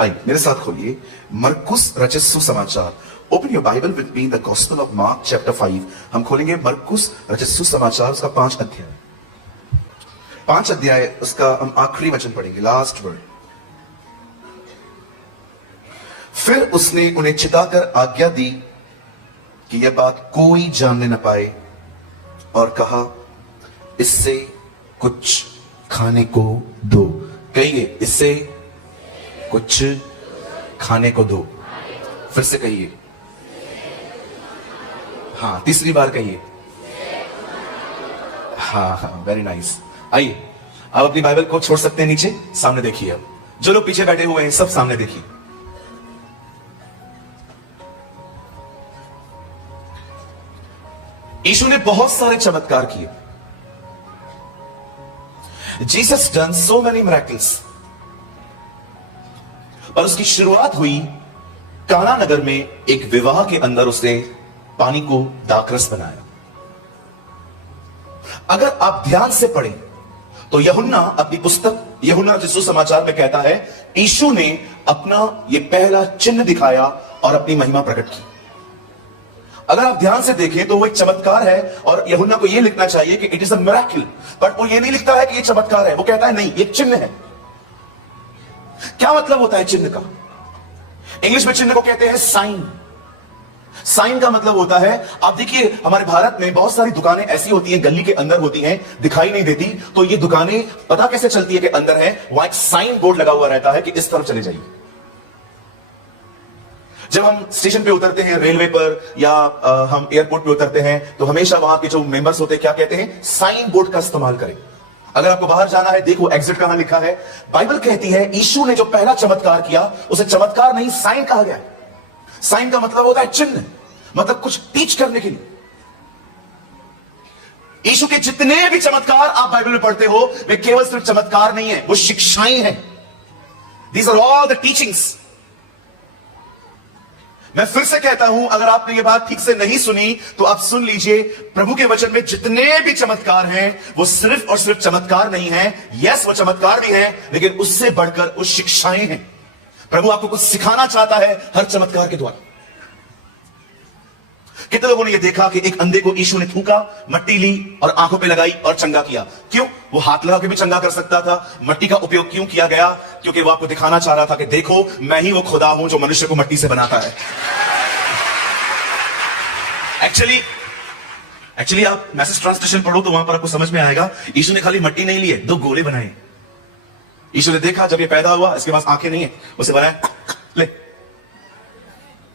आइए मेरे साथ खोलिए मरकुस रचित सुसमाचार। Open your Bible with me the gospel of mark chapter 5। हम खोलेंगे मरकुस रचित सुसमाचार, उसका 5 अध्याय उसका हम आखिरी वचन पढ़ेंगे, लास्ट वर्ड। फिर उसने उन्हें चिताकर आज्ञा दी कि यह बात कोई जानने न पाए और कहा, इससे कुछ खाने को दो। कहिए, इससे कुछ खाने को दो। फिर से कहिए, हाँ, तीसरी बार कहिए। हाँ, वेरी नाइस। आइए आप अपनी बाइबल को छोड़ सकते हैं नीचे, सामने देखिए। अब जो लोग पीछे बैठे हुए हैं सब सामने देखिए। यीशु ने बहुत सारे चमत्कार किए। Jesus done so many miracles. और उसकी शुरुआत हुई काना नगर में एक विवाह के अंदर। उसने पानी को दाखरस बनाया। अगर आप ध्यान से पढ़ें तो यूहन्ना अपनी पुस्तक यूहन्ना रचित सुसमाचार में कहता है, यीशु ने अपना यह पहला चिन्ह दिखाया और अपनी महिमा प्रकट की। अगर आप ध्यान से देखें तो वो एक चमत्कार है और यूहन्ना को यह लिखना चाहिए कि it is a miracle, but वो ये नहीं लिखता है कि ये चमत्कार है। वो कहता है नहीं, ये चिन्ह है। क्या मतलब होता है चिन्ह का? इंग्लिश में चिन्ह को कहते हैं साइन। साइन का मतलब होता है, आप देखिए हमारे भारत में बहुत सारी दुकानें ऐसी होती हैं, गली के अंदर होती हैं, दिखाई नहीं देती। तो ये दुकानें पता कैसे चलती है कि अंदर है? वहां एक साइन बोर्ड लगा हुआ रहता है कि इस तरफ चले जाइए। जब हम स्टेशन पे उतरते हैं, रेलवे पर या हम एयरपोर्ट पे उतरते हैं, तो हमेशा वहां के जो मेंबर्स होते हैं क्या कहते हैं? साइन बोर्ड का इस्तेमाल करें। अगर आपको बाहर जाना है, देखो एग्जिट कहां लिखा है। बाइबल कहती है यीशु ने जो पहला चमत्कार किया उसे चमत्कार नहीं, साइन कहा गया। साइन का मतलब होता है चिन्ह, मतलब कुछ टीच करने के लिए। यीशु के जितने भी चमत्कार आप बाइबल में पढ़ते हो, वे केवल सिर्फ चमत्कार नहीं है, वो शिक्षाएं हैं। These are all the teachings. मैं फिर से कहता हूं, अगर आपने ये बात ठीक से नहीं सुनी तो आप सुन लीजिए। प्रभु के वचन में जितने भी चमत्कार हैं वो सिर्फ और सिर्फ चमत्कार नहीं है। यस, वो चमत्कार भी है, लेकिन उससे बढ़कर वो शिक्षाएं हैं। प्रभु आपको कुछ सिखाना चाहता है हर चमत्कार के द्वारा। कितने लोगों ने यह देखा कि एक अंधे को यीशु ने थूका, मट्टी ली और आंखों पे लगाई और चंगा किया? क्यों? वो हाथ लगा के भी चंगा कर सकता था। मट्टी का उपयोग क्यों किया गया? क्योंकि वो आपको दिखाना चाह रहा था कि देखो, मैं ही वो खुदा हूं जो मनुष्य को मट्टी से बनाता है। एक्चुअली आप मैसेज ट्रांसलेशन पढ़ो तो वहां पर आपको समझ में आएगा, यीशु ने खाली मट्टी नहीं लिए, 2 गोले बनाए। यीशु ने देखा जब ये पैदा हुआ, इसके पास आंखें नहीं है, उसे बनाया, ले।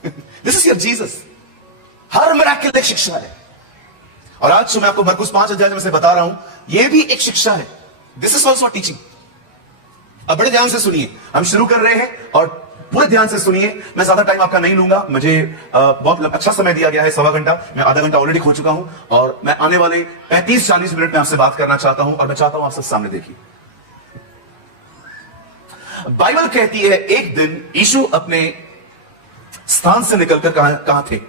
This is your Jesus. Her miracle एक शिक्षा है। और आज जो मैं आपको मरकुस 5 अध्याय में से बता रहा हूं, यह भी एक शिक्षा है। This is also teaching. अब बड़े ध्यान से सुनिए, हम शुरू कर रहे हैं और पूरे ध्यान से सुनिए। मैं ज्यादा टाइम आपका नहीं लूंगा, मुझे बहुत अच्छा समय दिया गया है, 1.25 घंटा। मैं आधा घंटा ऑलरेडी खो चुका हूं और मैं आने वाले 35-40 मिनट में आपसे बात करना चाहता हूं। और मैं चाहता हूं आप सब सामने देखिए। बाइबल कहती है एक दिन यीशु अपने स्थान से निकलकर कहां थे,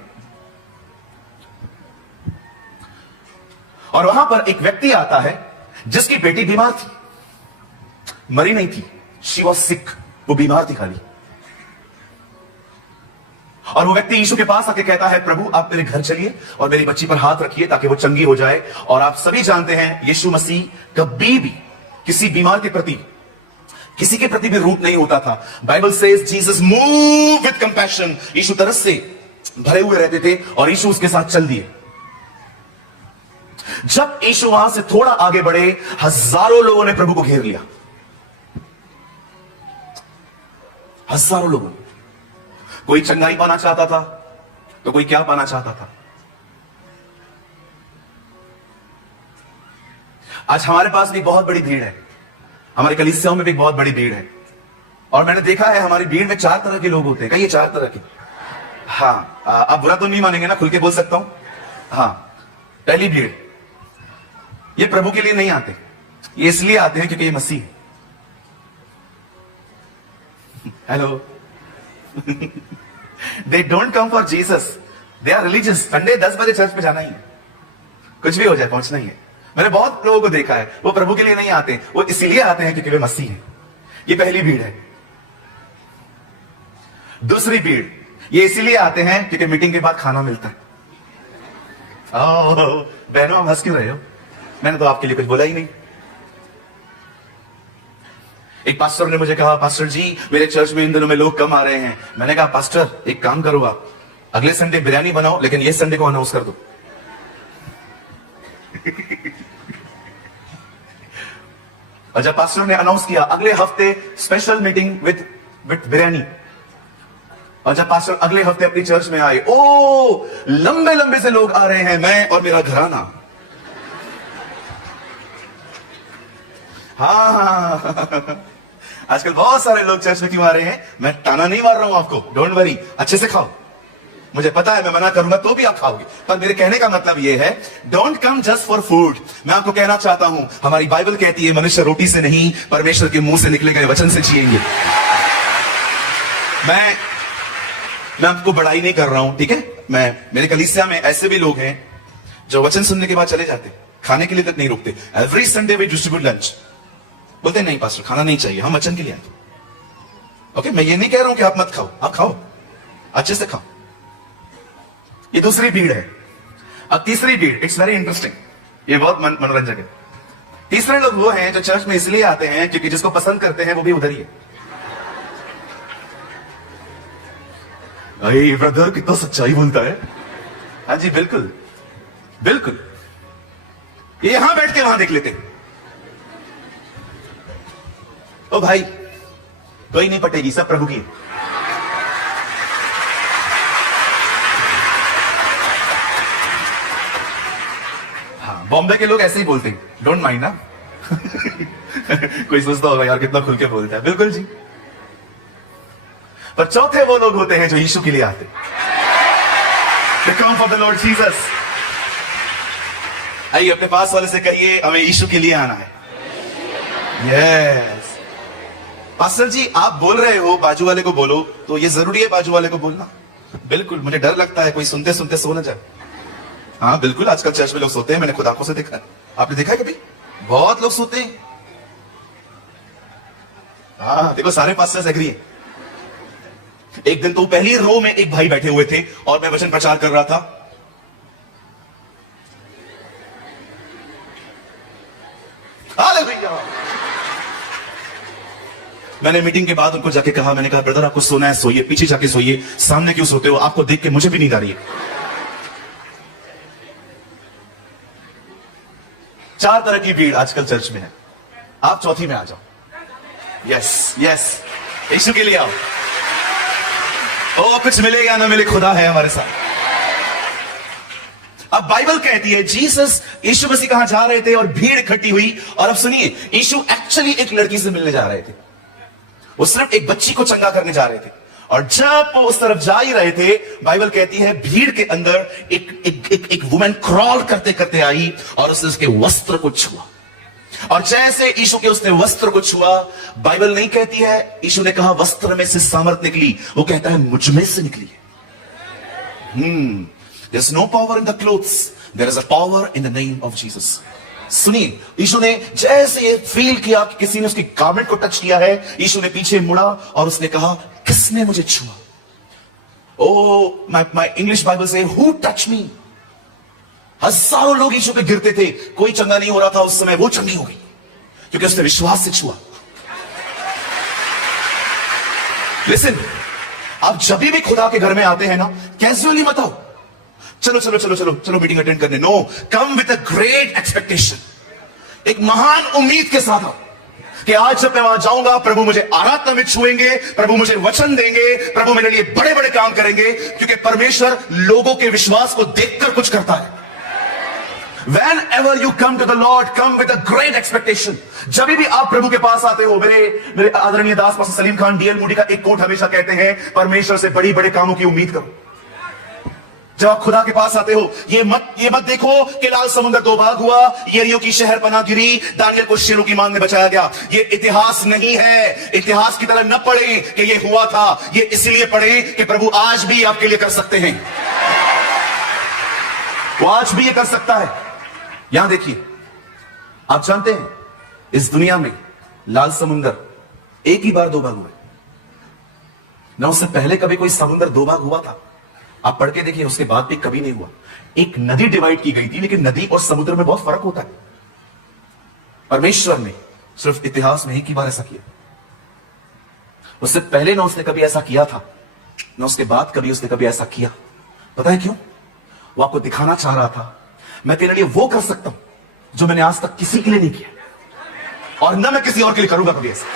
और वहां पर एक व्यक्ति आता है जिसकी बेटी बीमार थी, मरी नहीं थी। शी वॉज सिक, वो बीमार थी खाली। और वो व्यक्ति यीशु के पास आके कहता है, प्रभु आप मेरे घर चलिए और मेरी बच्ची पर हाथ रखिए ताकि वो चंगी हो जाए। और आप सभी जानते हैं यीशु मसीह कभी भी किसी बीमार के प्रति, किसी के प्रति भी रूप नहीं होता था। Bible says Jesus move with compassion. यीशु तरस से भरे हुए रहते थे और यीशु उसके साथ चल दिए। जब यीशु वहां से थोड़ा आगे बढ़े, हजारों लोगों ने प्रभु को घेर लिया। हजारों लोगों। कोई चंगाई पाना चाहता था तो कोई क्या पाना चाहता था। आज हमारे पास भी बहुत बड़ी भीड़ है, हमारे कलीसियाओं में भी बहुत बड़ी भीड़ है। और मैंने देखा है हमारी भीड़ में 4 तरह के लोग होते हैं। कहिए 4 तरह के। हाँ, आप बुरा तो नहीं मानेंगे ना, खुल के बोल सकता हूं। हाँ, पहली भीड़, ये प्रभु के लिए नहीं आते, ये इसलिए आते हैं क्योंकि ये मसीह है। Hello. They don't come for Jesus, they are religious. Sunday 10 बजे चर्च पे जाना ही है, कुछ भी हो जाए पहुंचना ही है। मैंने बहुत लोगों को देखा है, वो प्रभु के लिए नहीं आते, वो इसीलिए आते हैं क्योंकि वे मसीह हैं। ये पहली भीड़ है। दूसरी भीड़, ये इसीलिए आते हैं क्योंकि मीटिंग के बाद खाना मिलता है। ओह बहनों, आप हंस क्यों रहे हो? मैंने तो आपके लिए कुछ बोला ही नहीं। एक पास्टर ने मुझे कहा, पास्टर जी मेरे चर्च में इन दिनों में लोग कम आ रहे हैं। मैंने कहा पास्टर एक काम करो, आप अगले संडे बिरयानी बनाओ, लेकिन ये संडे को अनाउंस कर दो। और जब पास्टर ने अनाउंस किया अगले हफ्ते स्पेशल मीटिंग विद बिरयानी, और जब पास्टर अगले हफ्ते अपनी चर्च में आए, ओ लंबे लंबे से लोग आ रहे हैं, मैं और मेरा घराना। हाँ आजकल बहुत सारे लोग चर्च में क्यों आ रहे हैं? मैं ताना नहीं मार रहा हूं आपको, डोंट वरी, अच्छे से खाओ। मुझे पता है मैं मना करूंगा तो भी आप खाओगे, पर मेरे कहने का मतलब यह है don't come just for food. मैं आपको कहना चाहता हूं, हमारी बाइबल कहती है मनुष्य रोटी से नहीं परमेश्वर के मुंह से निकले गए वचन से जिएंगे। मैं आपको बड़ाई नहीं कर रहा हूं, ठीक है? मेरे कलीसिया में ऐसे भी लोग हैं जो वचन सुनने के बाद चले जाते, खाने के लिए तक नहीं रुकते। Every Sunday we distribute lunch, बोलते नहीं पास्टर खाना नहीं चाहिए, हम वचन के लिए आए। ओके, मैं ये नहीं कह रहा हूं कि आप मत खाओ, आप खाओ, अच्छे से खाओ। ये दूसरी भीड़ है। अब तीसरी भीड़, इट्स वेरी इंटरेस्टिंग, ये बहुत मनोरंजक है। तीसरे लोग वो हैं जो चर्च में इसलिए आते हैं क्योंकि जिसको पसंद करते हैं वो भी उधर ही है। अरे ब्रदर कितना सच्चाई बोलता है। हाँ जी बिल्कुल बिल्कुल, ये यहां बैठ के वहां देख लेते हैं। ओ भाई कोई नहीं पटेगी, सब प्रभु की। हाँ बॉम्बे के लोग ऐसे ही बोलते हैं, डोंट माइंड ना। कोई सोचता होगा यार कितना खुल के बोलता है, बिल्कुल जी। पर चौथे वो लोग होते हैं जो यीशु के लिए आते, They come for the Lord Jesus। आइए अपने पास वाले से कहिए हमें यीशु के लिए आना है। यस पास्टर जी आप बोल रहे हो बाजू वाले को बोलो, तो ये जरूरी है बाजू वाले को बोलना? बिल्कुल, मुझे डर लगता है कोई सुनते सुनते सो ना जाए। हाँ बिल्कुल, आजकल चर्च में लोग सोते हैं, मैंने खुद आंखों से देखा है। आपने देखा है कभी? बहुत लोग सोते हैं। हाँ देखो सारे पास्टर्स एग्री हैं। एक दिन तो पहली रो में एक भाई बैठे हुए थे और मैं वचन प्रचार कर रहा था। हालेलुया। मैंने मीटिंग के बाद उनको जाके कहा, मैंने कहा ब्रदर आपको सोना है सोइए, पीछे जाके सोइए, सामने क्यों सोते हो? आपको देख के मुझे भी नींद आ रही है। 4 तरह की भीड़ आजकल चर्च में है, आप चौथी में आ जाओ। यस यस, यीशु के लिए आओ। ओ कुछ मिले या ना मिले, खुदा है हमारे साथ। अब बाइबल कहती है जीसस, यीशु मसीह कहां जा रहे थे और भीड़ इकट्ठी हुई। और अब सुनिए, यीशु एक्चुअली एक लड़की से मिलने जा रहे थे, वो सिर्फ एक बच्ची को चंगा करने जा रहे थे। और जब वो उस तरफ जा ही रहे थे, बाइबल कहती है भीड़ के अंदर एक वुमेन क्रॉल करते करते आई और उसने उसके वस्त्र को छुआ। और जैसे यीशु के उसने वस्त्र को छुआ, बाइबल नहीं कहती है यीशु ने कहा वस्त्र में से सामर्थ निकली, वो कहता है मुझ में से निकली है। There is no power in the clothes, there is a power in the name of Jesus. सुनिए, यीशु ने जैसे ये फील किया कि किसी ने उसकी गारमेंट को टच किया है, यीशु ने पीछे मुड़ा और उसने कहा किसने मुझे छुआ? ओ माय इंग्लिश बाइबल से हु टच मी। हजारों लोग यीशु पे गिरते थे, कोई चंगा नहीं हो रहा था उस समय, वो चंगी हो गई क्योंकि उसने विश्वास से छुआ। लिसन, आप जब भी खुदा के घर में आते हैं ना, कैजुअली मत आओ, चलो चलो चलो चलो चलो मीटिंग अटेंड करने। No, come with a great expectation, एक महान उम्मीद के साथ आओ कि आज जब मैं वहां जाऊंगा प्रभु मुझे आराधना में छुएंगे, प्रभु मुझे वचन देंगे, प्रभु मेरे लिए बड़े बड़े काम करेंगे, क्योंकि परमेश्वर लोगों के विश्वास को देखकर कुछ करता है। Whenever you come to the Lord, come with a great expectation। जब भी आप प्रभु के पास आते हो, मेरे आदरणीय दास pastor Salim Khan D L Moody का एक कोट हमेशा कहते हैं, परमेश्वर से बड़ी बड़े कामों की उम्मीद करो। जब आप खुदा के पास आते हो, ये मत देखो कि लाल समुद्र 2 भाग हुआ, यरीहो की शहर पनाह गिरी, दानियल को शेरों की मांग में बचाया गया। ये इतिहास नहीं है, इतिहास की तरह न पढ़े कि ये हुआ था, ये इसलिए पढ़े कि प्रभु आज भी आपके लिए कर सकते हैं, वो आज भी ये कर सकता है। यहां देखिए, आप जानते हैं इस दुनिया में लाल समुंदर एक ही बार 2 भाग हुए। ना उससे पहले कभी कोई समुद्र दो भाग हुआ था, आप पढ़ के देखिए, उसके बाद भी कभी नहीं हुआ। एक नदी डिवाइड की गई थी, लेकिन नदी और समुद्र में बहुत फर्क होता है। परमेश्वर ने सिर्फ इतिहास में ही की बार ऐसा किया। उससे पहले ना उसने कभी ऐसा किया था, ना उसके बाद कभी उसने कभी ऐसा किया। पता है क्यों? वो आपको दिखाना चाह रहा था, मैं तेरे लिए वो कर सकता हूं जो मैंने आज तक किसी के लिए नहीं किया, और ना मैं किसी और के लिए करूंगा कभी ऐसा।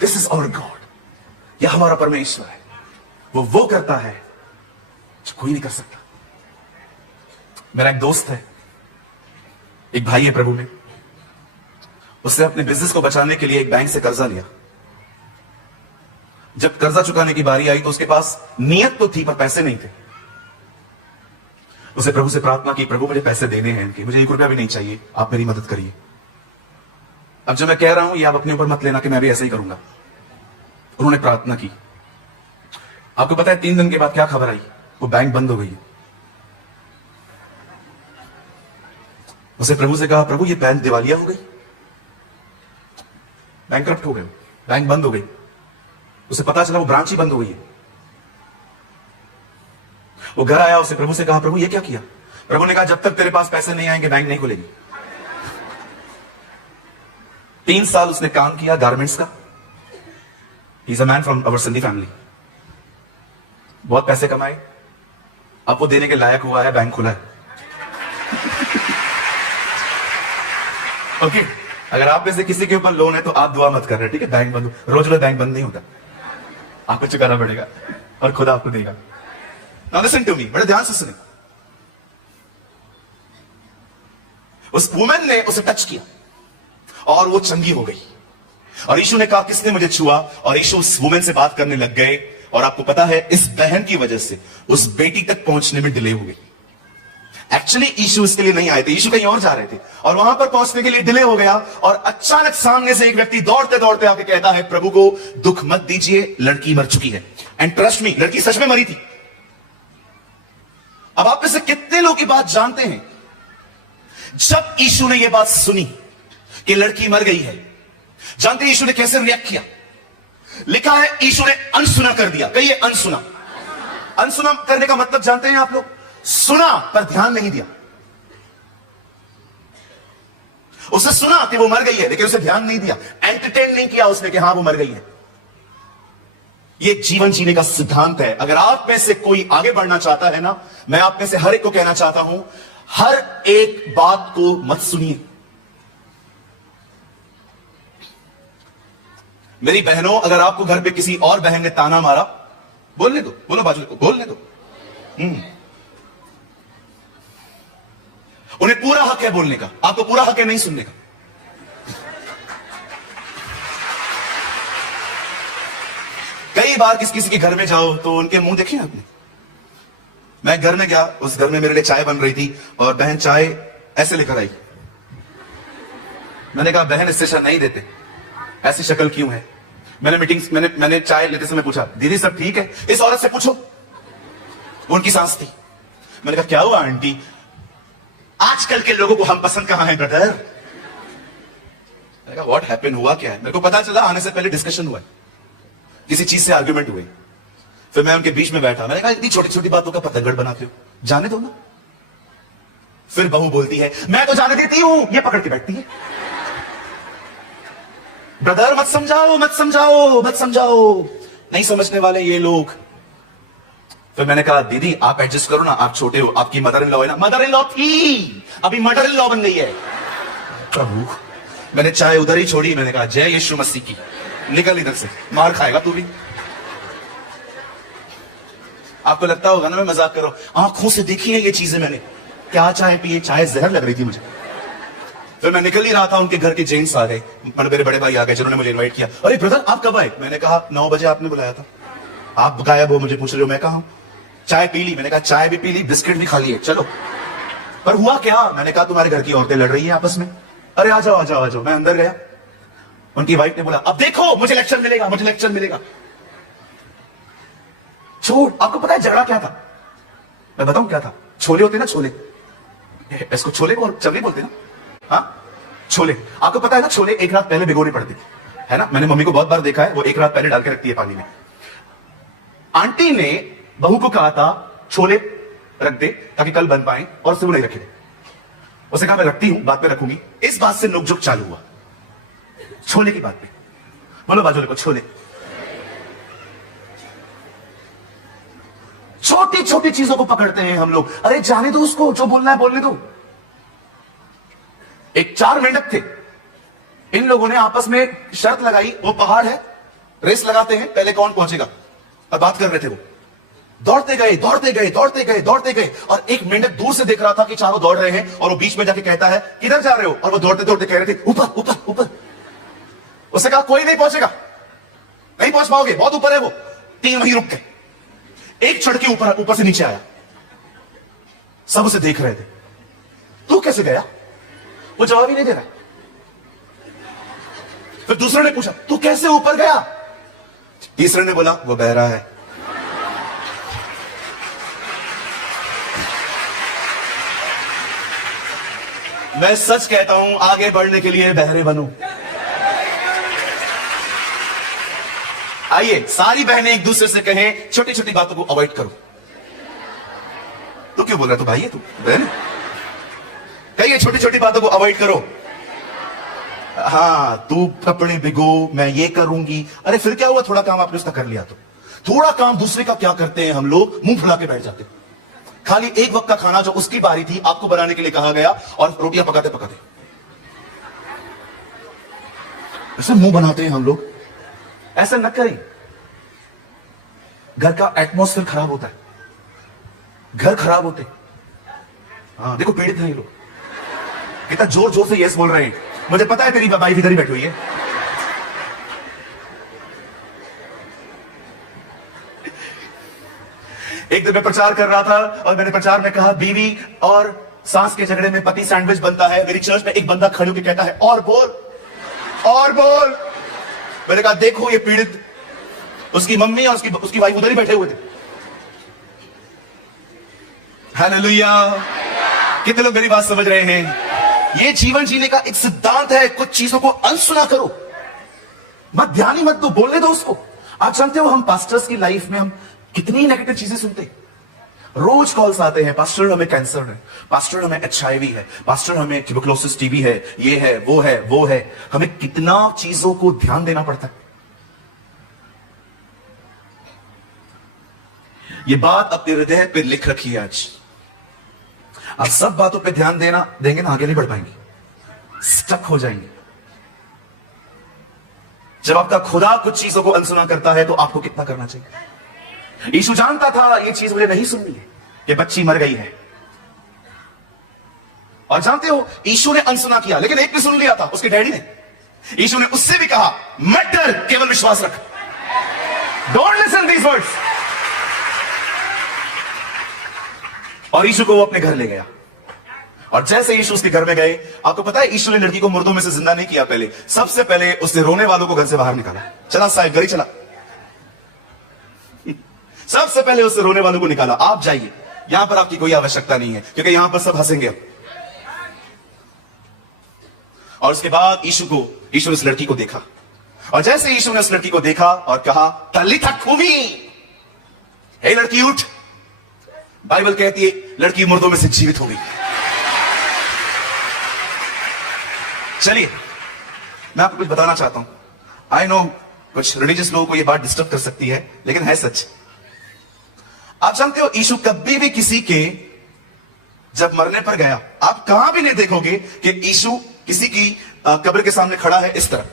दिस इज आवर गॉड, यह हमारा परमेश्वर है। वो करता है जो कोई नहीं कर सकता। मेरा एक दोस्त है, एक भाई है प्रभु में, उसने अपने बिजनेस को बचाने के लिए एक बैंक से कर्जा लिया। जब कर्जा चुकाने की बारी आई तो उसके पास नियत तो थी पर पैसे नहीं थे। उसे प्रभु से प्रार्थना की, प्रभु मुझे पैसे देने हैं इनके, मुझे 1 रुपया भी नहीं चाहिए, आप मेरी मदद करिए। अब जो मैं कह रहा हूं ये आप अपने ऊपर मत लेना कि मैं भी ऐसे ही करूंगा। उन्होंने प्रार्थना की। आपको पता है 3 दिन के बाद क्या खबर आई? वो बैंक बंद हो गई। उसे प्रभु से कहा, प्रभु ये बैंक दिवालिया हो गई, बैंकरप्ट हो गए, बैंक बंद हो गई। उसे पता चला वो ब्रांच ही बंद हो गई है। वो घर आया, उसे प्रभु से कहा, प्रभु ये क्या किया? प्रभु ने कहा, जब तक तेरे पास पैसे नहीं आएंगे बैंक नहीं खुलेगी। 3 साल उसने काम किया गारमेंट्स का। He is a man from our Sindhi family. बहुत पैसे कमाए, अब वो देने के लायक हुआ है, बैंक खुला है। ओके अगर आप में से किसी के ऊपर लोन है तो आप दुआ मत कर रहे, ठीक है? बैंक बंद, रोज रोज बैंक बंद नहीं होता, आपको चुकाना पड़ेगा और खुदा आपको देगा। नाउ लिसन टू मी, बड़े ध्यान से सुने। उस वुमेन ने उसे टच किया और वो चंगी हो गई। और यीशु ने कहा, किसने मुझे छुआ? और यीशु उस वुमेन से बात करने लग गए। और आपको पता है इस बहन की वजह से उस बेटी तक पहुंचने में डिले हो गई। एक्चुअली यीशु इसके लिए नहीं आए थे, यीशु कहीं और जा रहे थे और वहां पर पहुंचने के लिए डिले हो गया। और अचानक सामने से एक व्यक्ति दौड़ते दौड़ते आके कहता है, प्रभु को दुख मत दीजिए, लड़की मर चुकी है। एंड ट्रस्ट मी, लड़की सच में मरी थी। अब आप में से कितने लोग ये बात जानते हैं? जब यीशु ने यह बात सुनी कि लड़की मर गई है, जानते हैं यीशु ने कैसे रिएक्ट किया? लिखा है यीशु ने अनसुना कर दिया। कहिए अनसुना। अनसुना करने का मतलब जानते हैं आप लोग? सुना पर ध्यान नहीं दिया। उसे सुना कि वो मर गई है, लेकिन उसे ध्यान नहीं दिया, एंटरटेन नहीं किया उसने कि हां वो मर गई है। यह जीवन जीने का सिद्धांत है। अगर आप में से कोई आगे बढ़ना चाहता है ना, मैं आप में से हर एक को कहना चाहता हूं, हर एक बात को मत सुनिए। मेरी बहनों, अगर आपको घर पे किसी और बहन ने ताना मारा, बोलने दो, बोलो बाजू को, बोलने दो। उन्हें पूरा हक है बोलने का, आपको पूरा हक है नहीं सुनने का। कई बार किसी के घर में जाओ तो उनके मुंह देखे आपने? मैं घर में गया, उस घर में मेरे लिए चाय बन रही थी और बहन चाय ऐसे लेकर आई। मैंने कहा, बहन इससे चाय नहीं देते, ऐसी शक्ल क्यों है? मैंने चाय लेते समय पूछा, दीदी सब ठीक है? इस औरत से पूछो। उनकी सांस थी। मैंने कहा, क्या हुआ आंटी? आजकल के लोगों को हम पसंद कहां है ब्रदर? मैंने कहा, व्हाट हैपन, हुआ क्या है? मेरे को पता चला आने से पहले डिस्कशन हुआ है, किसी चीज से आर्ग्यूमेंट हुए। फिर मैं उनके बीच में बैठा, मैंने कहा, इतनी छोटी छोटी बातों का पतंगड़ बनाते हो, जाने दो ना। फिर बहू बोलती है, मैं तो जाने देती हूं, ये पकड़ के बैठती है। ब्रदर मत समझाओ, मत समझाओ, मत समझाओ, नहीं समझने वाले ये लोग। फिर मैंने कहा, दीदी आप एडजस्ट करो ना, आप छोटे हो, आपकी मदर इन लॉ है ना। मदर इन लॉ थी, अभी मदर इन लॉ बन गई है। प्रभु, मैंने चाय उधर ही छोड़ी। मैंने कहा, जय यीशु मसीह की, निकल इधर से, मार खाएगा तू भी। आपको लगता होगा ना मैं मजाक कर रहा हूं, आंखों से देखी है ये चीजें मैंने। क्या चाय पिए, चाय जहर लग रही थी मुझे। फिर मैं निकल ही रहा था, उनके घर के जेंट्स आ गए, मेरे बड़े भाई आ गए जिन्होंने मुझे इनवाइट किया। अरे ब्रदर आप कब आए? मैंने कहा, 9 बजे आपने बुलाया था, आप गायब हो, मुझे पूछ रहे हो मैं कहा हूं। चाय पी ली? मैंने कहा, चाय भी पी ली, बिस्किट भी खा लिए, चलो। पर हुआ क्या? मैंने कहा, तुम्हारे घर की औरतें लड़ रही हैं आपस में। अरे आ जाओ आ जाओ आ जाओ। मैं अंदर गया, उनकी वाइफ ने बोला, अब देखो मुझे लेक्चर मिलेगा, मुझे लेक्चर मिलेगा। छोड़, आपको पता है झगड़ा क्या था? मैं बताऊं क्या था? छोले होते ना, छोले, इसको छोले को चवली बोलते ना। हाँ छोले, आपको पता है ना, छोले एक रात पहले भिगोने पड़ते। है ना, मैंने मम्मी को बहुत बार देखा है, वो एक रात पहले डाल के रखती है पानी में। आंटी ने बहू को कहा था छोले रख दे ताकि कल बन पाए, और से वो नहीं रखे। उसने कहा मैं रखती हूं, बाद में रखूंगी। इस बात से नोकझोंक चालू हुआ, छोले की बात पे। बोलो बाजू को, छोले। छोटी छोटी चीजों को पकड़ते हैं हम लोग। अरे जाने दो उसको, जो बोलना है बोलने दो। एक 4 मेंढक थे, इन लोगों ने आपस में शर्त लगाई, वो पहाड़ है, रेस लगाते हैं, पहले कौन पहुंचेगा। अब बात कर रहे थे वो, दौड़ते गए दौड़ते गए दौड़ते गए दौड़ते गए, और एक मेंढक दूर से देख रहा था कि चारों दौड़ रहे हैं, और वो बीच में जाके कहता है किधर जा रहे हो, और वो दौड़ते दौड़ते कह रहे थे ऊपर ऊपर ऊपर। उसने कहा कोई नहीं पहुंचेगा, नहीं पहुंच पाओगे, बहुत ऊपर है वो। 3 वहीं रुक गए। एक चढ़ के ऊपर से नीचे आया, सब उसे देख रहे थे, तू कैसे गया, वो जवाब ही नहीं दे रहा। फिर दूसरे ने पूछा तू कैसे ऊपर गया, तीसरे ने बोला वो बह रहा है। मैं सच कहता हूं, आगे बढ़ने के लिए बहरे बनो। आइए सारी बहनें एक दूसरे से कहें छोटी छोटी बातों को अवॉइड करो। तू क्यों बोल रहा, तू भाई है तू बहन, कहिए छोटी छोटी बातों को अवॉइड करो। हाँ, तू कपड़े भिगो, मैं ये करूंगी। अरे फिर क्या हुआ, थोड़ा काम आपने उसका कर लिया तो। थोड़ा काम दूसरे का क्या करते हैं हम लोग, मुंह फुला के बैठ जाते हैं। खाली एक वक्त का खाना जो उसकी बारी थी, आपको बनाने के लिए कहा गया, और रोटियां पकाते पकाते ऐसे मुंह बनाते हैं हम लोग। ऐसा न करें, घर का एटमॉस्फेयर खराब होता है, घर खराब होते। हाँ देखो, पीड़ित हैं ये लोग, कितना जोर जोर से यस बोल रहे हैं। मुझे पता है तेरी बाबाई इधर ही बैठी हुई है। एक दिन मैं प्रचार कर रहा था, और मैंने प्रचार में कहा बीवी और सास के झगड़े में पति सैंडविच बनता है। मेरी चर्च में एक बंदा खड़े होकर कहता है और बोल और बोल। मैंने कहा देखो ये पीड़ित, उसकी मम्मी और उसकी वाइफ उधर ही बैठे हुए थे। हालेलुया, कितने लोग मेरी बात समझ रहे हैं। ये जीवन जीने का एक सिद्धांत है, कुछ चीजों को अनसुना करो, मत ध्यान ही मत दो, बोलने दो उसको। आप जानते हो हम पास्टर्स की लाइफ में हम कितनी नेगेटिव चीजें सुनते हैं। रोज कॉल्स आते हैं, पास्टर हमें कैंसर है, पास्टर हमें HIV है, पास्टर हमें ट्यूबरकुलोसिस TB है, ये है वो है वो है। हमें कितना चीजों को ध्यान देना पड़ता है। ये बात अपने हृदय पे लिख रखी है आज। आप सब बातों पे ध्यान देंगे ना, आगे नहीं बढ़ पाएंगे, स्टक हो जाएंगे। जब आपका खुदा कुछ चीजों को अनसुना करता है तो आपको कितना करना चाहिए। यीशु जानता था ये चीज मुझे नहीं सुननी है, कि बच्ची मर गई है। और जानते हो यीशु ने अनसुना किया, लेकिन एक ने सुन लिया था, उसके डैडी ने। यीशु ने उससे भी कहा मत डर, केवल विश्वास रख। Don't listen these words. और यीशु को वो अपने घर ले गया। और जैसे यीशु उसके घर में गए, आपको पता है यीशु ने लड़की को मुर्दों में से जिंदा नहीं किया। पहले सबसे पहले उसने रोने वालों को घर से बाहर निकाला। चला साहब, घर ही चला। सबसे पहले उससे रोने वालों को निकाला, आप जाइए, यहां पर आपकी कोई आवश्यकता नहीं है, क्योंकि यहां पर सब हंसेंगे। और उसके बाद यीशु ने उस लड़की को देखा, और जैसे यीशु ने उस लड़की को देखा और कहा तलिथा कूमी, हे लड़की उठ। बाइबल कहती है लड़की मुर्दों में से जीवित हो गई। चलिए मैं आपको कुछ बताना चाहता हूं। आई नो कुछ रिलीजियस लोगों को यह बात डिस्टर्ब कर सकती है, लेकिन है सच। आप जानते हो यीशु कभी भी किसी के जब मरने पर गया, आप कहां भी नहीं देखोगे कि यीशु किसी की कब्र के सामने खड़ा है इस तरह,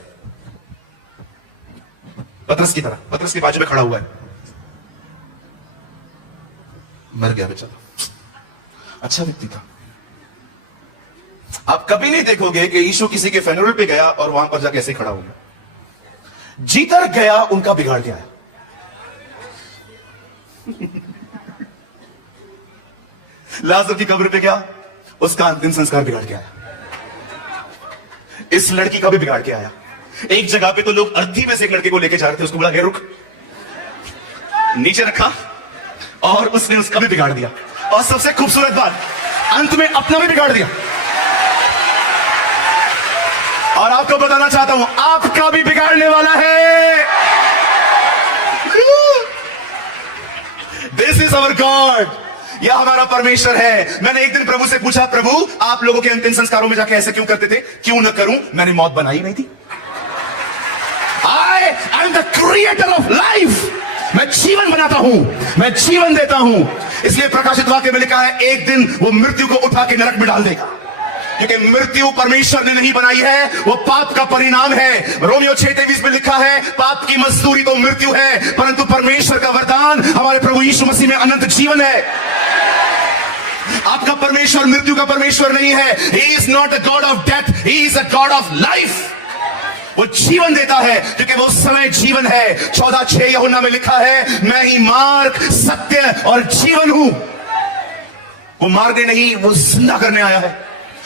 पतरस की तरह, पतरस के बाजू में खड़ा हुआ है। मर गया बेचारा, अच्छा व्यक्ति था। आप कभी नहीं देखोगे कि यीशु किसी के फेनरल पे गया और वहां पर जाके ऐसे खड़ा हो गया। जीतर गया उनका बिगाड़ के आया। लाजर की कब्र पे गया, उसका अंतिम संस्कार बिगाड़ के आया। इस लड़की का भी बिगाड़ के आया। एक जगह पे तो लोग अर्थी में से एक लड़के को लेके जा रहे थे, उसको बोला हे रुक, नीचे रखा और उसने उसका भी बिगाड़ दिया। और सबसे खूबसूरत बात, अंत में अपना भी बिगाड़ दिया। और आपको बताना चाहता हूं, आपका भी बिगाड़ने वाला है। दिस इज अवर गॉड, यह हमारा परमेश्वर है। मैंने एक दिन प्रभु से पूछा, प्रभु आप लोगों के अंतिम संस्कारों में जाके ऐसे क्यों करते थे? क्यों न करूं, मैंने मौत बनाई नहीं थी। I am the creator of life, मैं जीवन बनाता हूं, मैं जीवन देता हूं। इसलिए प्रकाशित वाक्य में लिखा है, एक दिन वो मृत्यु को उठा के नरक में डाल देगा, क्योंकि मृत्यु परमेश्वर ने नहीं बनाई है, वो पाप का परिणाम है। रोमियो 6:23 में लिखा है, पाप की मजदूरी तो मृत्यु है, परंतु परमेश्वर का वरदान हमारे प्रभु यीशु मसीह में अनंत जीवन है। आपका परमेश्वर मृत्यु का परमेश्वर नहीं है। He is not a God of death, he is a God of life. वो जीवन देता है, क्योंकि वो समय जीवन है। 14:6 यूहन्ना में लिखा है, मैं ही मार्ग, सत्य और जीवन हूं। वो मारने नहीं, वो जिंदा करने आया है।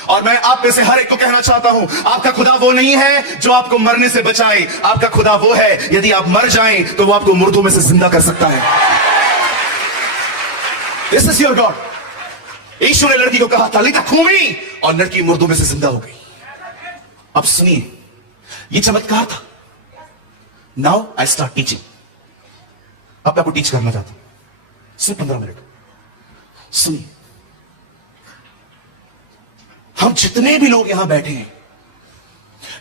और मैं आप में से हर एक को कहना चाहता हूं, आपका खुदा वो नहीं है जो आपको मरने से बचाए। आपका खुदा वो है, यदि आप मर जाएं तो वो आपको मुर्दों में से जिंदा कर सकता है। This is your God. यीशु ने लड़की को कहा था, लिता कूमी, और लड़की मुर्दों में से जिंदा हो गई। अब सुनिए, ये चमत्कार था। Now I start teaching. अब मैं आपको टीच करना चाहता हूं, सिर्फ 15 मिनट सुनिए। हम जितने भी लोग यहां बैठे हैं,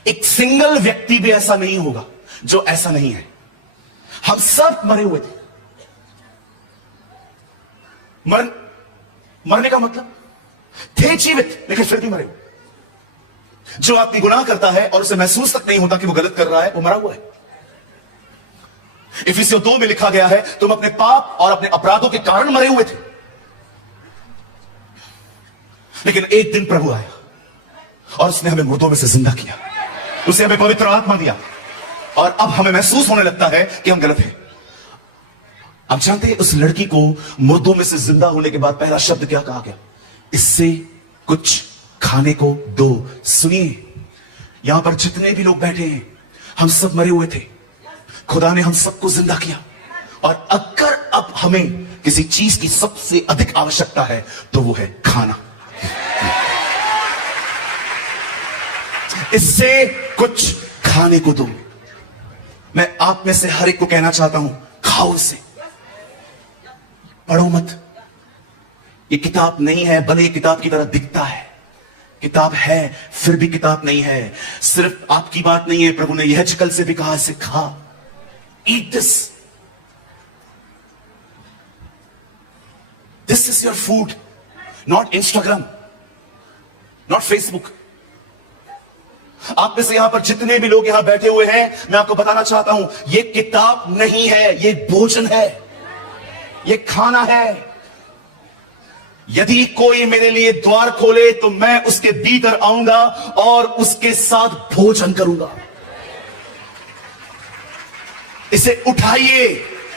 एक सिंगल व्यक्ति भी ऐसा नहीं होगा जो ऐसा नहीं है। हम सब मरे हुए थे। मरने का मतलब थे जीवित, लेकिन फिर भी मरे हुए। जो आदमी गुनाह करता है और उसे महसूस तक नहीं होता कि वो गलत कर रहा है, वो मरा हुआ है। इफिसियों 2 में लिखा गया है, तुम अपने पाप और अपने अपराधों के कारण मरे हुए थे, लेकिन एक दिन प्रभु आया और उसने हमें मुर्दों में से जिंदा किया। उसे हमें पवित्र आत्मा दिया, और अब हमें महसूस होने लगता है कि हम गलत हैं। आप जानते हैं, उस लड़की को मुर्दों में से जिंदा होने के बाद पहला शब्द क्या कहा गया? इससे कुछ खाने को दो। सुनिए, यहां पर जितने भी लोग बैठे हैं, हम सब मरे हुए थे। खुदा ने हम सबको जिंदा किया, और अगर अब हमें किसी चीज की सबसे अधिक आवश्यकता है तो वो है खाना। इससे कुछ खाने को दो। मैं आप में से हर एक को कहना चाहता हूं, खाओ इसे, पढ़ो मत। ये किताब नहीं है, भले ये किताब की तरह दिखता है। किताब है, फिर भी किताब नहीं है। सिर्फ आपकी बात नहीं है, प्रभु ने यह चिकल से भी कहा, इसे खा, eat this, this is your food, not Instagram, not Facebook. आप में से यहां पर जितने भी लोग यहां बैठे हुए हैं, मैं आपको बताना चाहता हूं, यह किताब नहीं है, यह भोजन है, यह खाना है। यदि कोई मेरे लिए द्वार खोले तो मैं उसके भीतर आऊंगा और उसके साथ भोजन करूंगा। इसे उठाइए,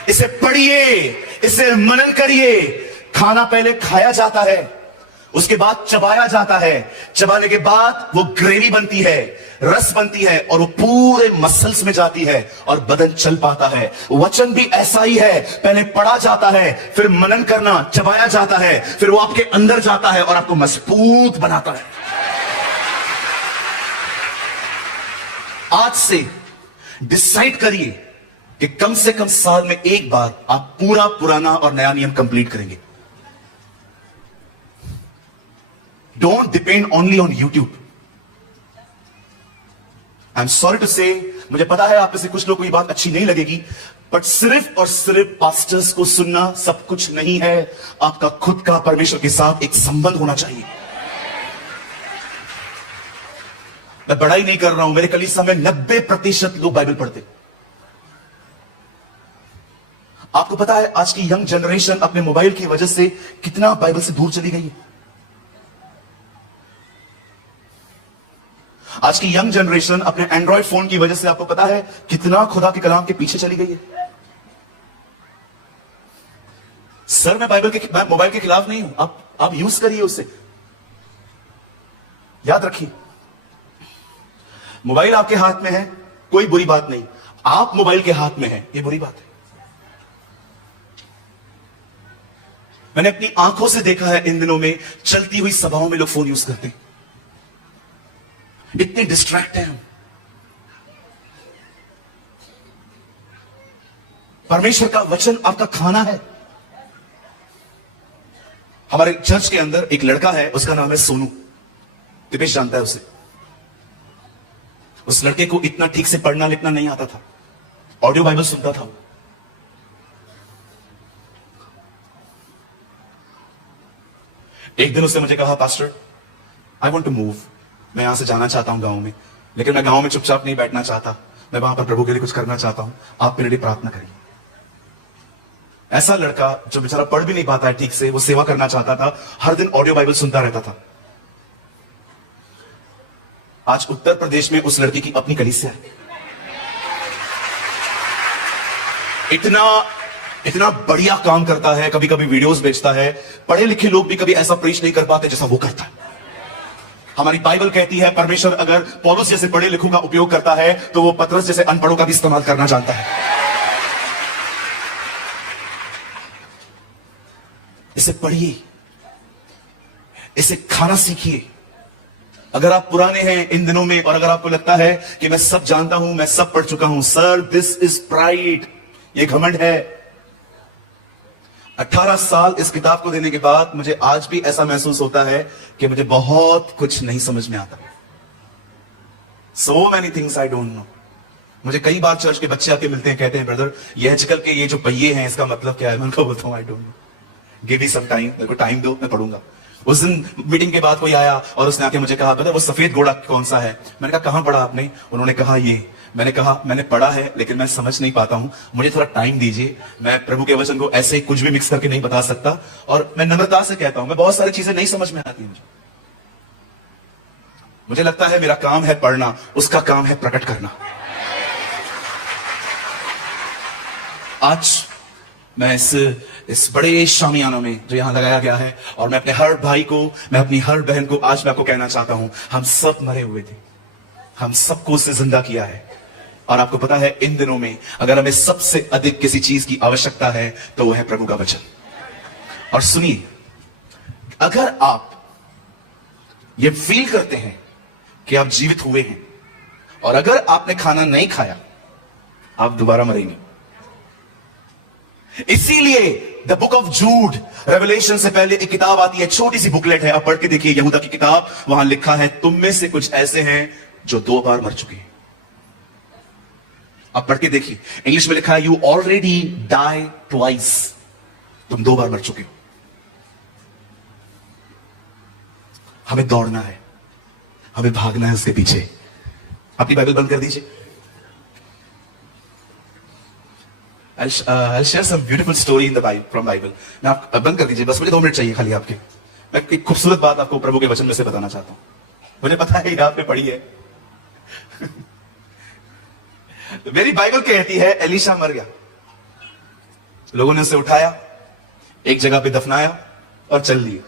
इसे पढ़िए, इसे मनन करिए। खाना पहले खाया जाता है, उसके बाद चबाया जाता है। चबाने के बाद वो ग्रेवी बनती है, रस बनती है, और वो पूरे मसल्स में जाती है और बदन चल पाता है। वचन भी ऐसा ही है, पहले पढ़ा जाता है, फिर मनन करना, चबाया जाता है, फिर वो आपके अंदर जाता है और आपको मजबूत बनाता है। आज से डिसाइड करिए कि कम से कम साल में एक बार आप पूरा पुराना और नया नियम कंप्लीट करेंगे। Don't depend only on YouTube. I am sorry to say, मुझे पता है आप में से कुछ लोग को ये बात अच्छी नहीं लगेगी, बट सिर्फ और सिर्फ पास्टर्स को सुनना सब कुछ नहीं है। आपका खुद का परमेश्वर के साथ एक संबंध होना चाहिए। मैं बड़ाई नहीं कर रहा हूं, मेरे कलीसिया में 90% लोग बाइबल पढ़ते। आपको पता है आज की यंग जनरेशन अपने मोबाइल की वजह से कितना बाइबल से दूर चली गई है। आज की यंग जनरेशन अपने एंड्रॉयड फोन की वजह से आपको पता है कितना खुदा के कलाम के पीछे चली गई है। सर मैं मोबाइल के खिलाफ नहीं हूं, आप यूज करिए उसे। याद रखिए, मोबाइल आपके हाथ में है, कोई बुरी बात नहीं। आप मोबाइल के हाथ में है, ये बुरी बात है। मैंने अपनी आंखों से देखा है इन दिनों में चलती हुई सभाओं में लोग फोन यूज करते हैं। इतने डिस्ट्रैक्ट हैं हम। परमेश्वर का वचन आपका खाना है। हमारे चर्च के अंदर एक लड़का है, उसका नाम है सोनू। दिपेश जानता है उसे। उस लड़के को इतना ठीक से पढ़ना लिखना नहीं आता था, ऑडियो बाइबल सुनता था। एक दिन उसने मुझे कहा, pastor I want to move, मैं यहां से जाना चाहता हूं गांव में, लेकिन मैं गांव में चुपचाप नहीं बैठना चाहता, मैं वहां पर प्रभु के लिए कुछ करना चाहता हूं, आप मेरे लिए प्रार्थना करिए। ऐसा लड़का जो बेचारा पढ़ भी नहीं पाता है ठीक से, वो सेवा करना चाहता था, हर दिन ऑडियो बाइबल सुनता रहता था। आज उत्तर प्रदेश में उस लड़की की अपनी कलीसिया है। इतना बढ़िया काम करता है, कभी कभी वीडियोस बेचता है। पढ़े लिखे लोग भी कभी ऐसा प्रीच नहीं कर पाते जैसा वो करता है। हमारी बाइबल कहती है परमेश्वर अगर पौलुस जैसे पढ़े लिखों का उपयोग करता है तो वो पतरस जैसे अनपढ़ों का भी इस्तेमाल करना जानता है। इसे पढ़िए, इसे खाना सीखिए। अगर आप पुराने हैं इन दिनों में और अगर आपको लगता है कि मैं सब जानता हूं, मैं सब पढ़ चुका हूं, सर दिस इज प्राइड, ये घमंड है। 18 साल इस किताब को देने के बाद मुझे आज भी ऐसा महसूस होता है कि मुझे बहुत कुछ नहीं समझ में आता। So many things I don't no. मुझे कई बार चर्च के बच्चे आके मिलते हैं, कहते हैं ब्रदर ये आजकल के ये जो पहिए हैं इसका मतलब क्या है। मैं उनको बोलता हूं I don't know, give me some time, मेरे को टाइम दो, मैं पढ़ूंगा। उस दिन मीटिंग के बाद कोई आया और उसने आके मुझे कहा, ब्रदर वो सफेद घोड़ा कौन सा है। मैंने कहा कहां पढ़ा आपने। उन्होंने कहा ये। मैंने कहा मैंने पढ़ा है लेकिन मैं समझ नहीं पाता हूं, मुझे थोड़ा टाइम दीजिए। मैं प्रभु के वचन को ऐसे कुछ भी मिक्स करके नहीं बता सकता, और मैं नम्रता से कहता हूं मैं बहुत सारी चीजें नहीं समझ में आती। मुझे लगता है मेरा काम है पढ़ना, उसका काम है प्रकट करना। आज मैं इस बड़े शामियाना में जो यहां लगाया गया है, और मैं अपने हर भाई को, मैं अपनी हर बहन को आज मैं आपको कहना चाहता हूं, हम सब मरे हुए थे, हम सबको उससे जिंदा किया है। और आपको पता है इन दिनों में अगर हमें सबसे अधिक किसी चीज की आवश्यकता है तो वो है प्रभु का वचन। और सुनिए, अगर आप ये फील करते हैं कि आप जीवित हुए हैं और अगर आपने खाना नहीं खाया, आप दोबारा मरेंगे। इसीलिए द बुक ऑफ जूड, रेवलेशन से पहले एक किताब आती है, छोटी सी बुकलेट है, आप पढ़ के देखिए, यहूदा की किताब। वहां लिखा है तुम में से कुछ ऐसे हैं जो 2 बार मर चुके हैं। आप पढ़ के देखिए, इंग्लिश में लिखा है यू ऑलरेडी डाई ट्वाइस, तुम 2 बार मर चुके हो। हमें दौड़ना है, हमें भागना है उसके पीछे। अपनी बाइबल बंद कर दीजिए। I'll share some beautiful story in the Bible, from Bible. मैं आप बंद कर दीजिए, बस मुझे 2 मिनट चाहिए खाली आपके। मैं एक खूबसूरत बात आपको प्रभु के वचन में से बताना चाहता हूं। मुझे पता है ये आपने पढ़ी है। मेरी बाइबल कहती है एलीशा मर गया, लोगों ने उसे उठाया, एक जगह पे दफनाया और चल लिए।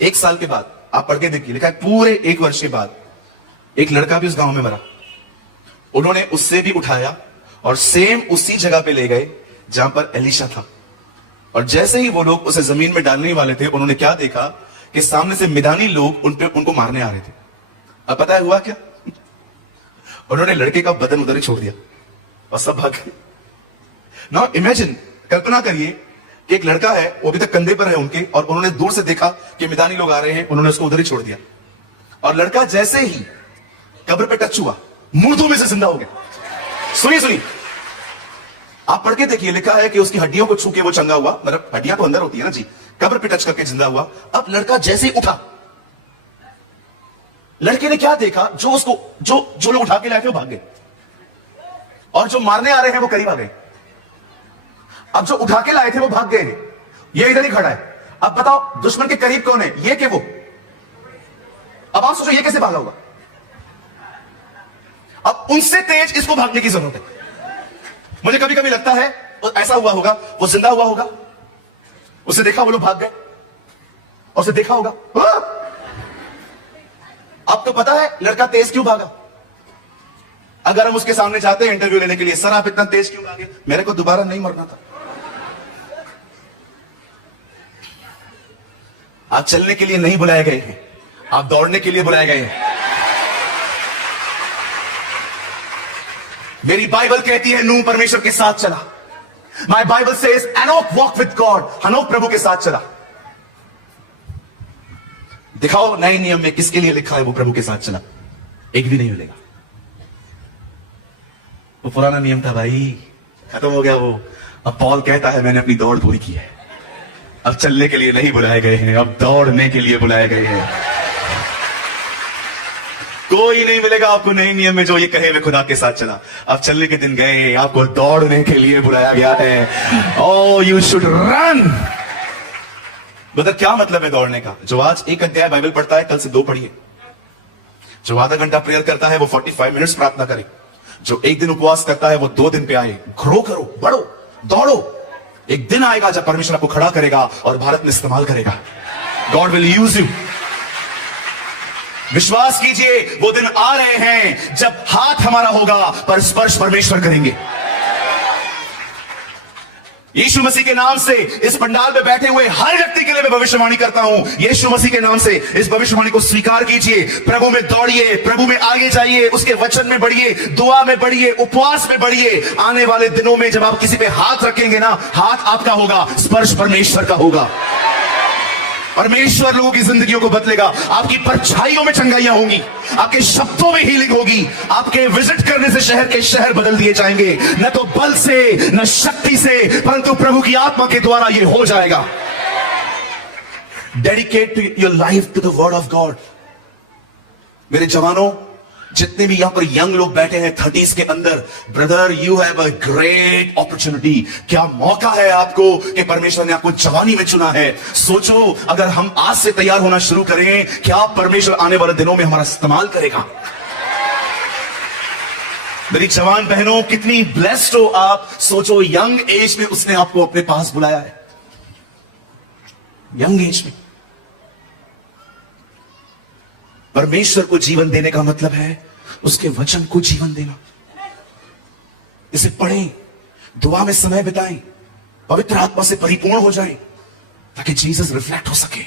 1 साल के बाद आप पढ़ के देखिए, लिखा है पूरे 1 वर्ष के बाद एक लड़का भी उस गांव में मरा। उन्होंने उससे भी उठाया और सेम उसी जगह पे ले गए जहां पर एलीशा था। और जैसे ही वो लोग उसे जमीन में डालने वाले थे, उन्होंने क्या देखा कि सामने से मिदानी लोग उनको मारने आ रहे थे। अब पता है हुआ क्या? उन्होंने लड़के का बदन उधर ही छोड़ दिया और सब भाग गए। नाउ इमेजिन, कल्पना करिए कि एक लड़का है, वो अभी तक कंधे पर है उनके, और उन्होंने दूर से देखा कि मिदानी लोग आ रहे हैं, उन्होंने उसको उधर ही छोड़ दिया। और लड़का जैसे ही कब्र पे टच हुआ, मुर्दों में से जिंदा हो गया। सुनिए, आप पढ़ के देखिए, लिखा है कि उसकी हड्डियों को छू के वो चंगा हुआ। मतलब हड्डियां तो अंदर होती है ना जी, कब्र पे टच करके जिंदा हुआ। अब लड़का जैसे ही उठा, लड़के ने क्या देखा, जो लोग उठा के लाए थे वो भाग गए, और जो मारने आ रहे हैं वो करीब आ गए। अब जो उठा के लाए थे वो भाग गए, ये इधर ही खड़ा है। अब बताओ दुश्मन के करीब कौन है, ये कि वो? अब आप सोचो ये कैसे भागा होगा। अब उनसे तेज इसको भागने की जरूरत है। मुझे कभी कभी लगता है ऐसा हुआ होगा, वो जिंदा हुआ होगा, उसे देखा वो लोग भाग गए, और उसे देखा होगा। आपको पता है लड़का तेज क्यों भागा? अगर हम उसके सामने जाते हैं इंटरव्यू लेने के लिए, सर आप इतना तेज क्यों भागे? मेरे को दोबारा नहीं मरना था। आप चलने के लिए नहीं बुलाए गए हैं, आप दौड़ने के लिए बुलाए गए हैं। मेरी बाइबल कहती है नूह परमेश्वर के साथ चला, my Bible says Enoch walk with God, हनोक प्रभु के साथ चला। दिखाओ नए नियम में किसके लिए लिखा है वो प्रभु के साथ चला, एक भी नहीं मिलेगा। वो पुराना नियम था भाई, खत्म हो गया वो। अब पॉल कहता है मैंने अपनी दौड़ पूरी की है, अब चलने के लिए नहीं बुलाए गए हैं, अब दौड़ने के लिए बुलाए गए हैं। कोई नहीं मिलेगा आपको नए नियम में जो ये कहे मैं खुदा के साथ चला। अब चलने के दिन गए, आपको दौड़ने के लिए बुलाया गया है। ओ यू शुड रन। मतलब क्या मतलब है दौड़ने का? जो आज एक अध्याय बाइबल पढ़ता है कल से 2 पढ़िए। जो आधा घंटा प्रेयर करता है वो 45 मिनट्स प्रार्थना करे। जो एक दिन उपवास करता है वो 2 दिन पे आए। ग्रो करो, बढ़ो, दौड़ो। एक दिन आएगा जब परमेश्वर आपको खड़ा करेगा और भारत में इस्तेमाल करेगा। God will use you. विश्वास कीजिए वो दिन आ रहे हैं जब हाथ हमारा होगा पर स्पर्श परमेश्वर करेंगे। यीशु मसीह के नाम से इस पंडाल में बैठे हुए हर व्यक्ति के लिए मैं भविष्यवाणी करता हूं। यीशु मसीह के नाम से इस भविष्यवाणी को स्वीकार कीजिए। प्रभु में दौड़िए, प्रभु में आगे जाइए, उसके वचन में बढ़िए, दुआ में बढ़िए, उपवास में बढ़िए। आने वाले दिनों में जब आप किसी पे हाथ रखेंगे ना, हाथ आपका होगा, स्पर्श परमेश्वर का होगा। परमेश्वर लोगों की जिंदगियों को बदलेगा। आपकी परछाइयों में चंगाइयां होंगी, आपके शब्दों में हीलिंग होगी। आपके विजिट करने से शहर के शहर बदल दिए जाएंगे, न तो बल से न शक्ति से, परंतु प्रभु की आत्मा के द्वारा यह हो जाएगा। Dedicate your life to the word of God. मेरे जवानों, जितने भी यहां पर यंग लोग बैठे हैं 30s के अंदर, brother you have a great opportunity. क्या मौका है आपको कि परमेश्वर ने आपको जवानी में चुना है। सोचो अगर हम आज से तैयार होना शुरू करें, क्या परमेश्वर आने वाले दिनों में हमारा इस्तेमाल करेगा। मेरी जवान बहनों, कितनी ब्लेस्ड हो आप। सोचो यंग एज में उसने आपको अपने पास बुलाया है, यंग एज में। परमेश्वर को जीवन देने का मतलब है उसके वचन को जीवन देना। इसे पढ़ें, दुआ में समय बिताएं, पवित्र आत्मा से परिपूर्ण हो जाएं, ताकि जीसस रिफ्लेक्ट हो सके।